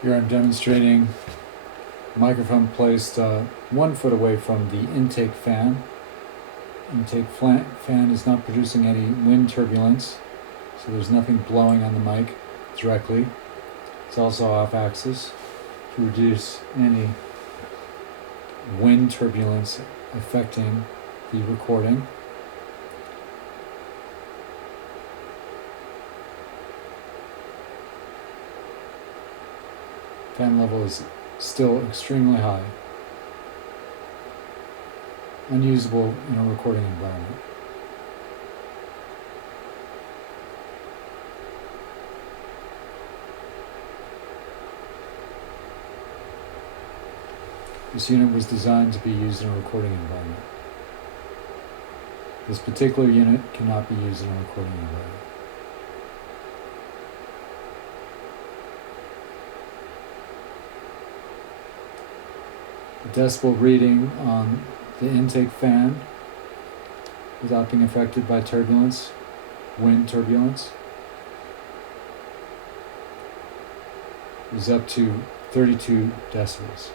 Here I'm demonstrating microphone placed 1 foot away from the intake fan. Fan is not producing any wind turbulence, so there's nothing blowing on the mic directly. It's also off axis to reduce any wind turbulence affecting the recording. Fan level is still extremely high, unusable in a recording environment. This unit was designed to be used in a recording environment. This particular unit cannot be used in a recording environment. The decibel reading on the intake fan, without being affected by turbulence, wind turbulence, is up to 32 decibels.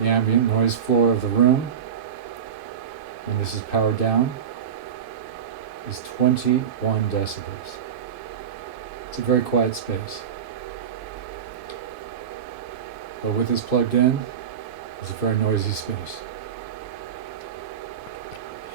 The ambient noise floor of the room, when this is powered down, is 21 decibels. It's a very quiet space. But with this plugged in, it's a very noisy space.